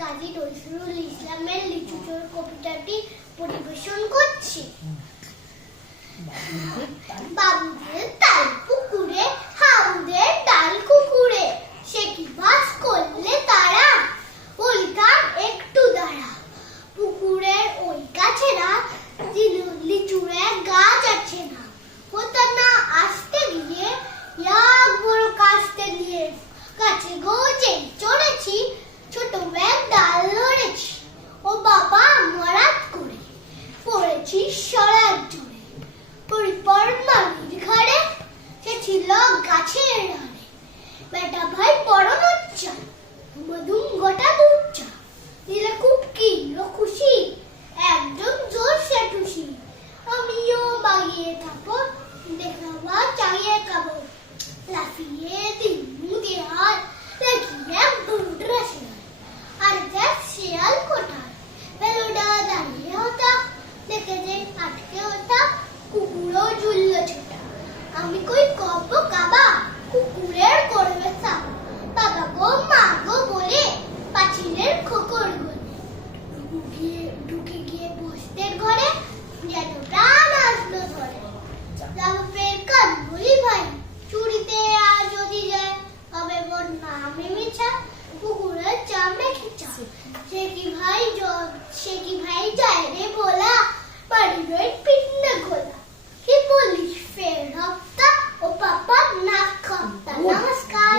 কাজী নজরুল ইসলামের লিচু চোর কবিতাটি পরিবেশন করছি। বাবুদের তাল পুকুরে, হাউদের ডাল কুকুরে, সে কি বাস করলে তারা, বলতাম একটু দাঁড়া। পুকুরের ওই কাছে না, লিচুরের গাছ আছে না, হতাম না আসতে গিয়ে, এক বড় কাস্তে দিয়ে গাছে গোছে চড়েছি, ছোট ব্যাগ ডাল লড়েছি, ও বাবা মরাত করে পড়েছি সরার জোরে। পরিপর মামির ঘরে, সে ছিল গাছের ডালে, বেটা ভাই বড় লজ্জা, মধুম গোটা দুচ্চা, দিলে খুব কি খুশি, একদম জোর সে টুসি। আমিও বাগিয়ে থাকবো, দেখাবা চাইয়ে খাবো, লাফিয়ে দিনু দেয়াল লাগিয়ে বুড়া শিয়াল, আর দেখ শিয়াল কোথায়, বেলুডা দাঁড়িয়ে হতা, দেখে যে আটকে হতা, কুকুরও ঝুলল ছোটা। আমি কই কব কাবা, কুকুরের করবে সাবা, বাবা গো মা গো বলে পাঁচিলের খোকর গলে ঢুকে গিয়ে বসতে ঘরে, যেন প্রাণ আসলো ধরে। লাফের কান বলি ভাই, চুরিতে আর যদি যায়, তবে বোন নামে মিছা, কুকুরের চামড়ে খিচা। সে কি ভাই যায় রে বলা, বাড়ির পিঠনে গোলা। কি বলিস ফের হপ্তা, ও পাপা না খাপ্তা। নমস্কার।